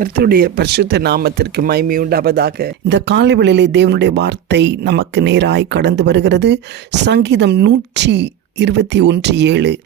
கர்த்தருடைய பரிசுத்த நாமத்திற்கு மய்மை உண்டாவதாக. இந்த காலை வேளையிலே தேவனுடைய வார்த்தை நமக்கு நேராய் கடந்து வருகிறது. சங்கீதம் நூற்றி இருபத்தி ஒன்று ஏழு.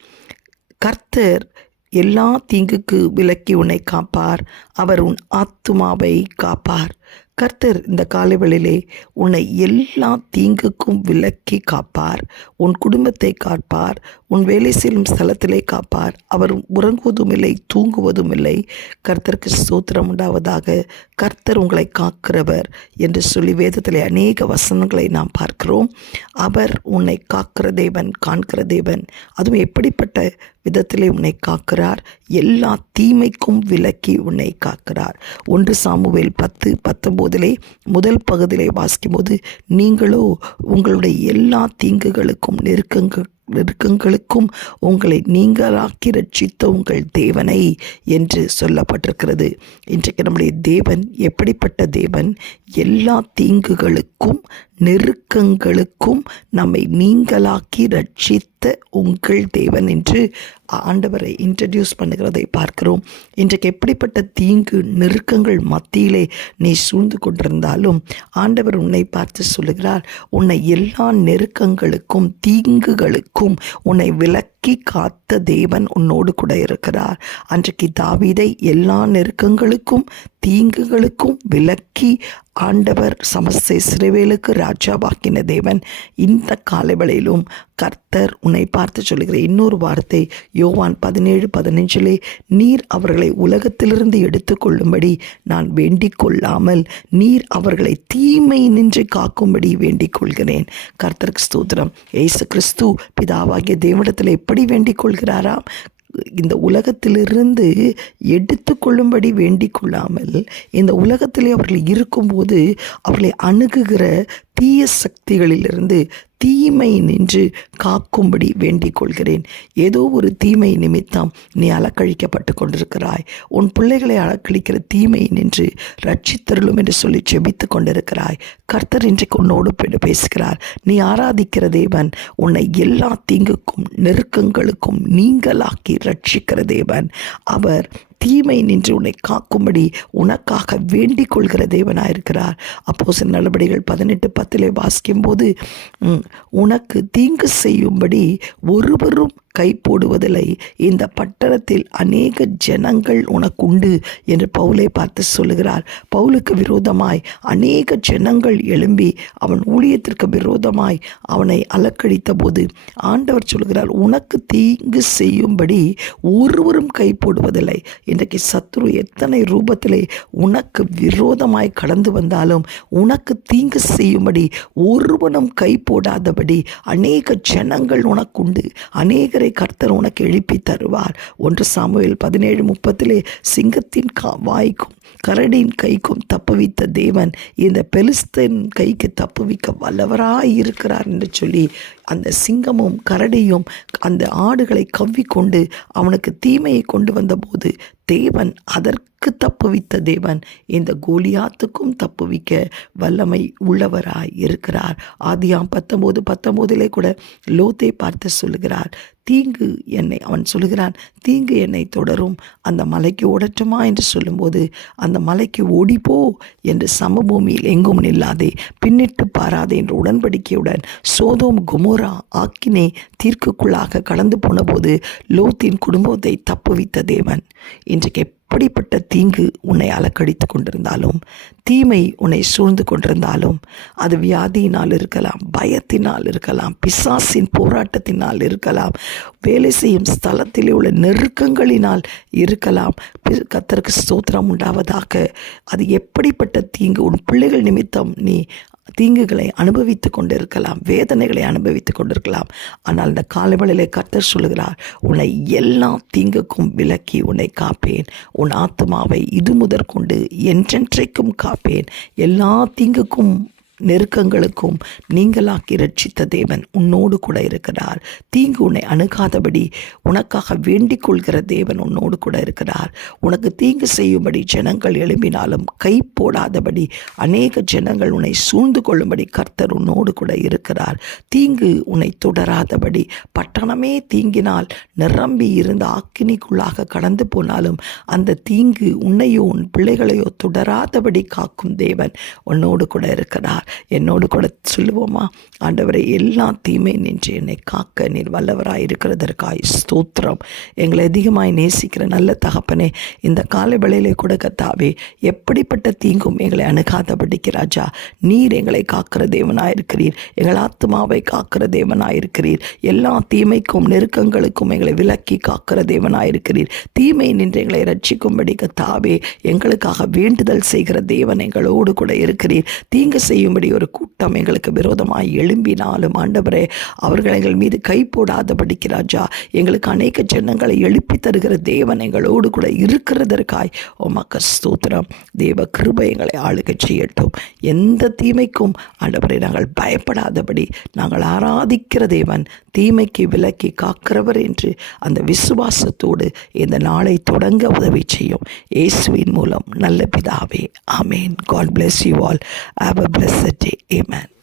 கர்த்தர் எல்லா தீங்குக்கு விலக்கி உன்னை காப்பார். அவர் உன் ஆத்துமாவை காப்பார். கர்த்தர் இந்த காலைவெளியிலே உன்னை எல்லா தீங்குக்கும் விலக்கி காப்பார். உன் குடும்பத்தை காப்பார். உன் வேலை செல்லும் ஸ்தலத்திலே காப்பார். அவர் உறங்குவதும் இல்லை தூங்குவதும் இல்லை கர்த்தருக்கு சூத்திரம் உண்டாவதாக கர்த்தர் உங்களை காக்கிறவர் என்று சொல்லி வேதத்திலே அநேக வசனங்களை நாம் பார்க்கிறோம். அவர் உன்னை காக்கிற தேவன் காண்கிற தேவன். அதுவும் எப்படிப்பட்ட விதத்திலே உன்னை காக்கிறார். எல்லா தீமைக்கும் விலக்கி உன்னை காக்கிறார். ஒன்று சாமுவேல் பத்து பத்தொம்போதிலே முதல் பகுதியிலே வாசிக்கும்போது நீங்களோ உங்களுடைய எல்லா தீங்குகளுக்கும் நெருக்கங்கள் நெருக்கங்களுக்கும் உங்களை நீங்களாக்கி ரட்சித்த உங்கள் தேவனை என்று சொல்லப்பட்டிருக்கிறது. இன்றைக்கு நம்முடைய தேவன் எப்படிப்பட்ட தேவன்? எல்லா தீங்குகளுக்கும் நெருக்கங்களுக்கும் நம்மை நீங்களாக்கி ரட்சித்த உங்கள் தேவன் என்று ஆண்டவரை இன்ட்ரடியூஸ் பண்ணுகிறதை பார்க்கிறோம். இன்றைக்கு எப்படிப்பட்ட தீங்கு நெருக்கங்கள் மத்தியிலே நீ சூழ்ந்து கொண்டிருந்தாலும் ஆண்டவர் உன்னை பார்த்து சொல்லுகிறார் உன்னை எல்லா நெருக்கங்களுக்கும் தீங்குகளுக்கும் உன்னை விலக்கி காத்த தேவன் உன்னோடு கூட இருக்கிறார். அன்றைக்கு தாவிதை எல்லா நெருக்கங்களுக்கும் தீங்குகளுக்கும் விலக்கி ஆண்டவர் சமஸ்தை சிறுவேலுக்கு ராஜாவாக்கின தேவன் இந்த காலைவளையிலும் கர்த்தர் உன்னை பார்த்து சொல்லுகிற இன்னொரு வார்த்தை யோவான் பதினேழு பதினஞ்சிலே நீர் அவர்களை உலகத்திலிருந்து எடுத்துக்கொள்ளும்படி நான் வேண்டிக் கொள்ளாமல் நீர் அவர்களை தீமை நின்று காக்கும்படி வேண்டிக் கொள்கிறேன் கர்த்தர் ஸ்தூத்திரம். ஏசு கிறிஸ்து பிதாவாகிய தேவனிடத்தில் எப்படி வேண்டிக் கொள்கிறாராம் இந்த உலகத்திலிருந்து எடுத்துக்கொள்ளும்படி வேண்டிக் கொள்ளாமல் இந்த உலகத்திலே அவர்கள் இருக்கும்போது அவர்களை அணுகுகிற தீய சக்திகளிலிருந்து தீமை நின்று காக்கும்படி வேண்டிக் கொள்கிறேன். ஏதோ ஒரு தீமை நிமித்தம் நீ அலக்கழிக்கப்பட்டு கொண்டிருக்கிறாய். உன் பிள்ளைகளை அலக்கழிக்கிற தீமை நின்று ரட்சித்தருளும் என்று சொல்லி செபித்து கொண்டிருக்கிறாய். கர்த்தர் இன்றைக்கு உன்னோடு பேசுகிறார். நீ ஆராதிக்கிற தேவன் உன்னை எல்லா தீங்குக்கும் நெருக்கங்களுக்கும் நீங்களாக்கி ரட்சிக்கிற தேவன். அவர் தீமை நின்று உன்னை காக்கும்படி உனக்காக வேண்டிக் கொள்கிற தேவனாயிருக்கிறார். அப்போ சில நடவடிக்கைகள் பதினெட்டு பத்திலே வாசிக்கும்போது போது உனக்கு தீங்கு செய்யும்படி ஒருவரும் கை போடுவதில்லை. இந்த பட்டணத்தில் அநேக ஜனங்கள் உனக்குண்டு என்று பவுலை பார்த்து சொல்லுகிறார். பவுலுக்கு விரோதமாய் அநேக ஜனங்கள் எழும்பி அவன் ஊழியத்திற்கு விரோதமாய் அவனை அலக்கழித்த போது ஆண்டவர் சொல்கிறார் உனக்கு தீங்கு செய்யும்படி ஒருவரும் கை போடுவதில்லை. இன்றைக்கு சத்ரு எத்தனை ரூபத்திலே உனக்கு விரோதமாய் கடந்து வந்தாலும் உனக்கு தீங்கு செய்யும்படி ஒருவனும் கை போடாதபடி அநேக ஜனங்கள் உனக்குண்டு. அநேகரை கர்த்தர் உனக்கு எழுப்பி தருவார். ஒன்று சாமுவேல் பதினேழு முப்பத்திலே சிங்கத்தின் கா வாய்க்கும் கரடியின் கைக்கும் தப்புவித்த தேவன் இந்த பெலிஸ்தன் கைக்கு தப்புவிக்க வல்லவராய் இருக்கிறார் என்று சொல்லி அந்த சிங்கமும் கரடியும் அந்த ஆடுகளை கவ்விக்கொண்டு அவனுக்கு தீமையை கொண்டு வந்தபோது தேவன் அதற்கு தப்புவித்த தேவன். இந்த கோலியாத்துக்கும் தப்புவிக்க வல்லமை உள்ளவராய் இருக்கிறார். ஆதியாம் பத்தொம்போது பத்தொம்போதிலே கூட லோத்தை பார்த்து சொல்லுகிறார். தீங்கு என்னை அவன் சொல்லுகிறான் தீங்கு என்னை தொடரும். அந்த மலைக்கு ஓடட்டுமா என்று சொல்லும்போது அந்த மலைக்கு ஓடிப்போ என்று சமபூமியில் எங்கும் நில்லாதே பின்னிட்டு பாராதே என்ற உடன்படிக்கையுடன் சோதோம் குமோரா ஆக்கினே தீர்க்குக்குள்ளாக கடந்து போனபோது லோத்தின் குடும்பத்தை தப்புவித்த தேவன். இன்றைக்கு எப்படிப்பட்ட தீங்கு உன்னை அலக்கடித்து கொண்டிருந்தாலும் தீமை உன்னை சூழ்ந்து கொண்டிருந்தாலும் அது வியாதியினால் இருக்கலாம் பயத்தினால் இருக்கலாம் பிசாசின் போராட்டத்தினால் இருக்கலாம் வேலை செய்யும் ஸ்தலத்திலே உள்ள நெருக்கங்களினால் இருக்கலாம். கத்தருக்கு ஸ்தோத்திரம் உண்டாவதாக. அது எப்படிப்பட்ட தீங்கு? உன் பிள்ளைகள் நிமித்தம் நீ தீங்குகளை அனுபவித்து கொண்டிருக்கலாம் வேதனைகளை அனுபவித்து கொண்டிருக்கலாம். ஆனால் இந்த காலவெளியிலே கர்த்தர் சொல்லுகிறார் உன்னை எல்லா தீங்குக்கும் விலக்கி உன்னை காப்பேன். உன் ஆத்மாவை இது முதற்கொண்டு என்றென்றைக்கும் காப்பேன். எல்லா தீங்குக்கும் நெருக்கங்களுக்கும் நீங்களாக்கி ரட்சித்த தேவன் உன்னோடு கூட இருக்கிறார். தீங்கு உன்னை அணுகாதபடி உனக்காக வேண்டிக் கொள்கிற தேவன் உன்னோடு கூட இருக்கிறார். உனக்கு தீங்கு செய்யும்படி ஜனங்கள் எழும்பினாலும் கை போடாதபடி அநேக ஜனங்கள் உன்னை சூழ்ந்து கொள்ளும்படி கர்த்தர் உன்னோடு கூட இருக்கிறார். தீங்கு உன்னை தொடராதபடி பட்டணமே தீங்கினால் நிரம்பி இருந்த ஆக்கினிக்குள்ளாக கடந்து போனாலும் அந்த தீங்கு உன்னையோ உன் பிள்ளைகளையோ தொடராதபடி காக்கும் தேவன் உன்னோடு கூட இருக்கிறார். என்னோடு கூட சொல்லுவோமா? ஆண்டவரை எல்லா தீமை நின்று என்னை காக்க நீர் வல்லவராய் இருக்கிறதற்காய் ஸ்தோத்திரம். எங்களை அதிகமாய் நேசிக்கிற நல்ல தகப்பனே இந்த காலை வேளையிலே கூட கத்தாவே எப்படிப்பட்ட தீங்கும் எங்களை அணுகாதபடிக்கு ராஜா நீர் எங்களை காக்கிற தேவனாயிருக்கிறீர் எங்கள் ஆத்மாவை காக்கிற தேவனாயிருக்கிறீர் எல்லா தீமைக்கும் நெருக்கங்களுக்கும் எங்களை விலக்கி காக்கிற தேவனாயிருக்கிறீர் தீமை நின்று எங்களை ரட்சிக்கும்படி கத்தாவே எங்களுக்காக வேண்டுதல் செய்கிற தேவன் எங்களோடு கூட இருக்கிறீர். தீங்கு செய்யும் செய்யும்படி ஒரு கூட்டம் எங்களுக்கு விரோதமாய் எழும்பினாலும் ஆண்டவரே அவர்கள் எங்கள் மீது கை போடாதபடிக்கு ராஜா எங்களுக்கு அநேக ஜனங்களை எழுப்பி தருகிற தேவன் எங்களோடு கூட இருக்கிறதற்காய் உமக்க ஸ்தூத்திரம். தேவ கிருபை எங்களை ஆளுக செய்யட்டும். எந்த தீமைக்கும் ஆண்டவரை நாங்கள் பயப்படாதபடி நாங்கள் ஆராதிக்கிற தேவன் தீமைக்கு விலக்கி காக்கிறவர் என்று அந்த விசுவாசத்தோடு இந்த நாளை தொடங்க உதவி செய்யும். இயேசுவின் மூலம் நல்ல பிதாவே ஆமேன். God bless you all have a bless amen